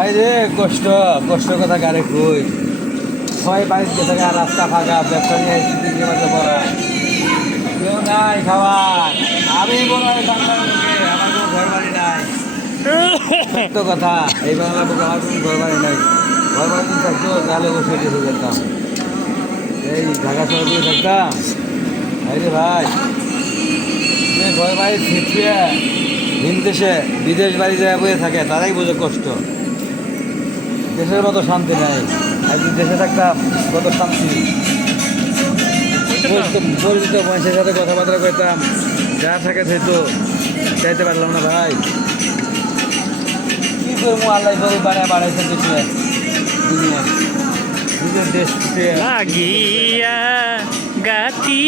ভাই রে কষ্ট কষ্ট কথা কারে কই সবাই বাড়িতে গেছে গা, রাস্তা ফাঁকা, ব্যবসা নিয়ে দিকে মাঝে পড়া, কেউ নাই খাবার। আমি বড় বাংলার লোকে, আমার কোনো ঘর বাড়ি নাই। সত্য কথা, এই বাংলা বুকে আমার কোনো ঘর বাড়ি নাই। ঘর বাড়ি যদি থাকতো তাহলে বসে বসে যেতাম, এই ঢাকা শহরে থাকতাম। ভাই রে ভাই, যে ঘর বাড়ি ছিটিয়ে ভিন দেশে বিদেশ বাড়ি যায় বয়ে থাকে তারাই বোঝে কষ্ট। দেশের মতো শান্তি নাই। একদিন দেশে থাকতাম কত শান্তি, পরিচিত মানুষের সাথে কথাবার্তা করতাম, যা থাকে সেতো চাইতে পারলাম না ভাই। কি করবো, আল্লাহ করে বাড়াইছে দেশে দুনিয়া, নিজের দেশ থেকে। লাগিয়া গাতি